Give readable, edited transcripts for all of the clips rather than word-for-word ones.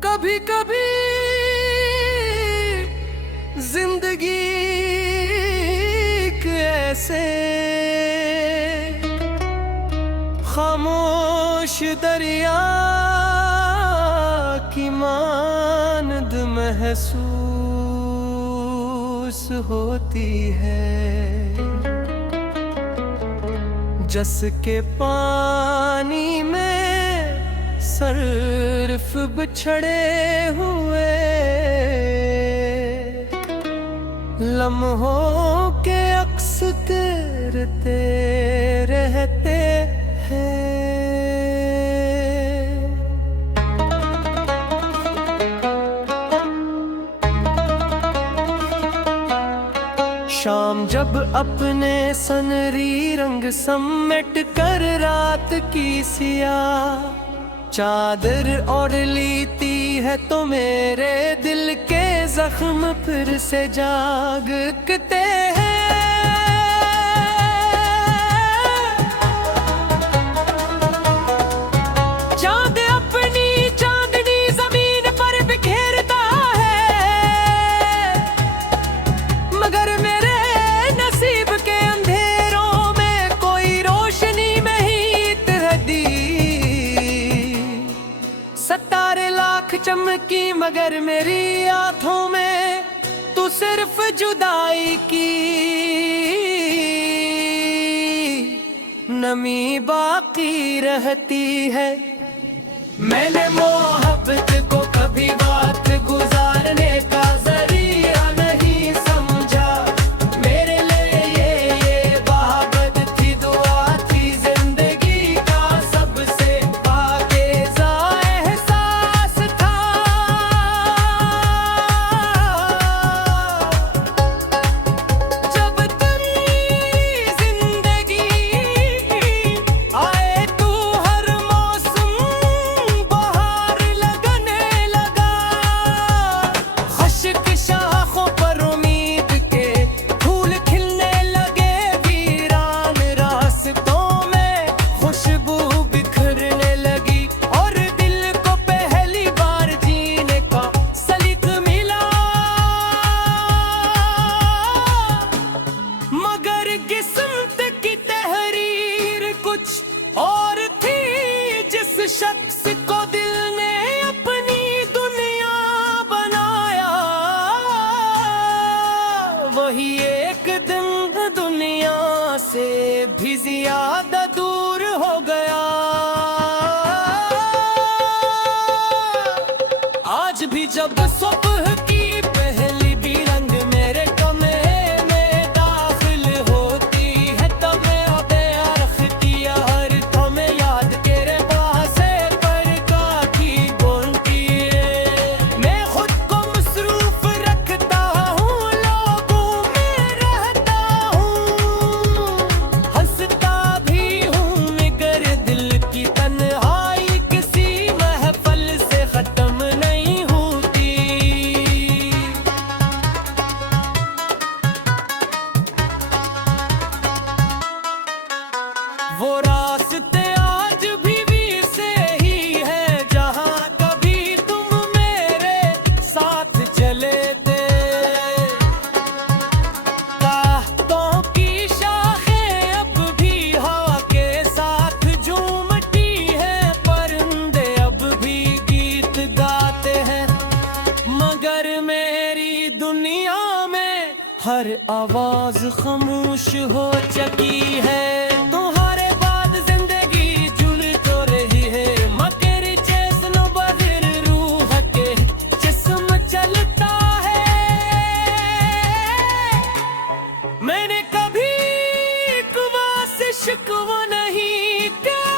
कभी कभी जिंदगी एक ऐसे खामोश दरिया की मानद महसूस होती है, जस के पानी में सर्फ बिछड़े हुए लम्हों के अक्स तैरते रहते हैं। शाम जब अपने सनरी रंग समेट कर रात की सियाह चादर ओढ़ लेती है तो मेरे दिल के जख्म फिर से जागते हैं। चांद अपनी चांदनी जमीन पर बिखेरता है, मगर मेरे नसीब के अंधेरों में कोई रोशनी नहीं तरदी। सितारे लाख चमकी मगर मेरी आंखों में तू सिर्फ जुदाई की नमी बाकी रहती है। मैंने मोहब्बत को कभी बात गुजारने का जरिया नहीं समझा, मेरे लिए ये मोहब्बत थी, दुआ थी, जिंदगी का सबसे पाकीज़ा एहसास था। जब तेरी जिंदगी आए तू हर मौसम बहार लगने लगा, खुशक शाखों पर उम्मीद के फूल खिलने लगे, वीरान रास्तों में खुशबू बिखरने लगी और दिल को पहली बार जीने का सलीक मिला। मगर किस्मत की तहरीर कुछ और थी, जिस शख्स को दिल ने अपनी दुनिया बनाया वही एक दिन दुनिया से भी ज्यादा दूर हो गया। आज भी जब सुबह की पहली भी रंग मेरे कमरे में दाखिल होती है, तब मैं अबे रखती हर तुम्हें याद तेरे बासे पर काठी बोलती है। मैं खुद को मसरूफ रखता हूँ, लोगों में रहता हूँ, हंसता भी हूँ, मगर दिल की तन्हाई किसी महफल से खत्म नहीं होती। वो रास्ते आज भी से ही है जहाँ कभी तुम मेरे साथ चले थे। ताकतों की शाखें अब भी हवा के साथ झूमती हैं, परिंदे अब भी गीत गाते हैं, मगर मेरी दुनिया में हर आवाज खामोश हो चुकी है। तुम्हारे बाद जिंदगी जुल तो रही है, मगर जैसन बगैर रूह के जिस्म चलता है। मैंने कभी कुआ से शिकवा नहीं किया,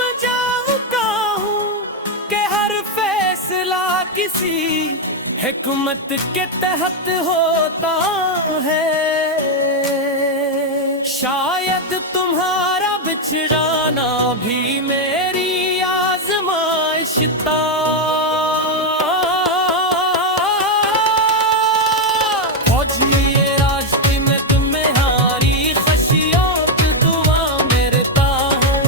मैं जानता हूँ कि हर फैसला किसी हिकमत के तहत होता है। शायद तुम्हारा बिछड़ाना भी मेरी आजमाइश था। फौजी ये रास्ते में तुम्हारी खशियात दुआ मेरता हूँ।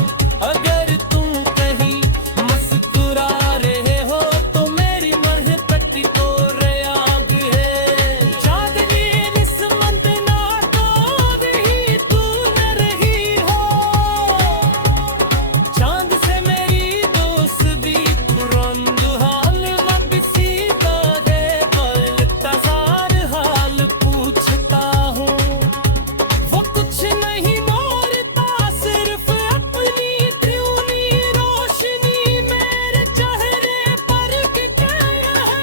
अगर तुम कहीं मुस्कुरा रहे हो तो मेरी मरहबत को रियाब है। चांदनी निस्मत ना तो भी तू न रही हो। चांद से मेरी दोस्त भी पुरंद हाल मबसी का दे बल तजार हाल पूछता हूँ। वो कुछ नहीं मोरता सिर्फ अपनी त्रिउनी रोशनी मेरे चेहरे पर टिका है।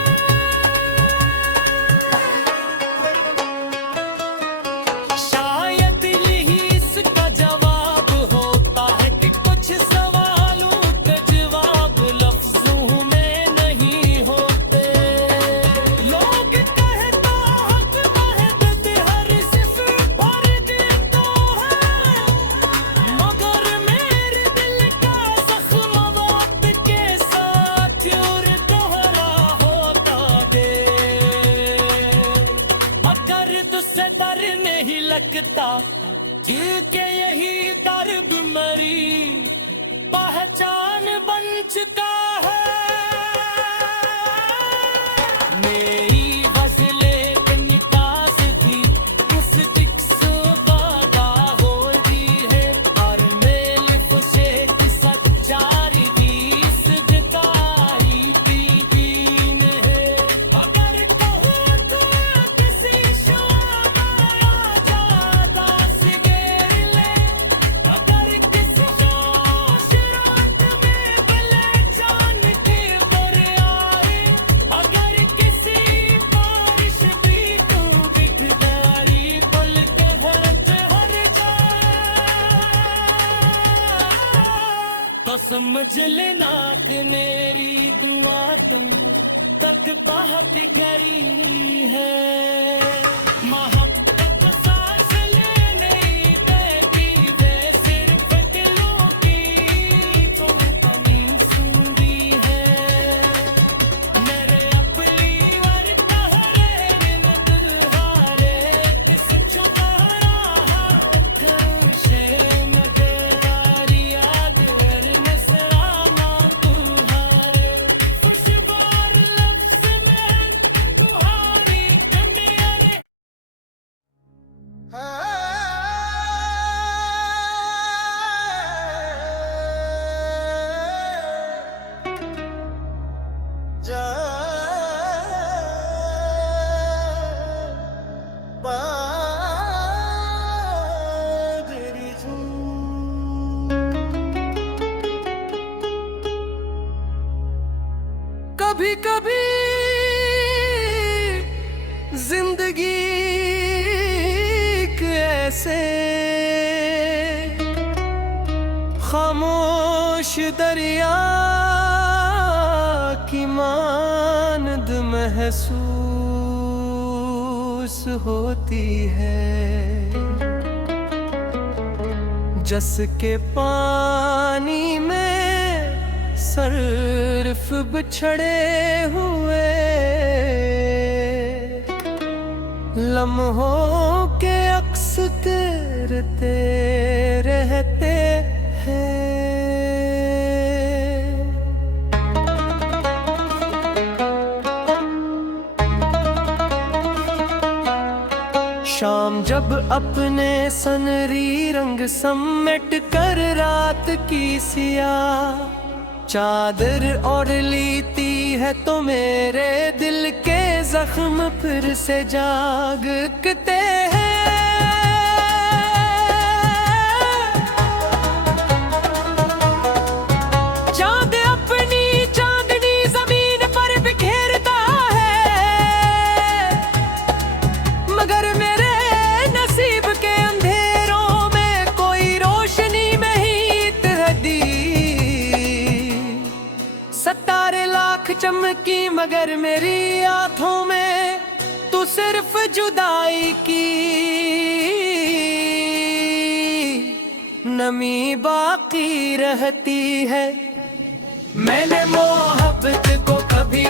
शायद यही इसका जवाब होता है कि कुछ सवालों के जवाब लफ्जों में नहीं होते। लोग कहता हक महदद हर सिर्फ भर देता है, मगर मेरे दिल का जख्म वक्त के साथ और दोहरा होता है। अगर तुझसे डर नहीं लगता क्योंकि यही दर्द मरी पहचान बन चुका है। मेरी गज़लें निकास थी उस दिक्स वादा हो दी है और मेल फुसे की सच्चाई दी सजताई की दीन है। अगर कहूँ तो किसी शादा जादा से घेर ले, अगर किसी जोश रात में बले जान के पर आए, अगर किसी बारिश भी तू बिखदारी पल के भरत हर जाए, तो समझ लेना कि मेरी दुआ तुम तक पहुंच गई है। मोहब्बत सांस लेने देती दे सिर्फ दिलों की तुम तनी सुनती है। मेरे अपनी वर तहरे बिन तुहारे किस छुपा रहा करूँ से मगदारी याद कर नसराना तुहारे। खुशबार लफ्ज़ में तुहारी कमियाँ रे। कभी कभी जिंदगी एक ऐसे खामोश दरिया की मानद महसूस होती है। जस के पानी में सर्फ बिछड़े हुए लम्हों के अक्स तैरते रहते हैं। शाम जब अपने सनरी रंग समेट कर रात की सियाह चादर ओढ़ लेती है तो मेरे दिल के जख्म फिर से जागते हैं। चांद अपनी चांदनी जमीन पर बिखेरता है, मगर मेरे नसीब के अंधेरों में कोई रोशनी नहीं तरती। सितारे लाख चमकी मगर मेरी आंखों में तू सिर्फ जुदाई की नमी बाकी रहती है। मैंने मोहब्बत को कभी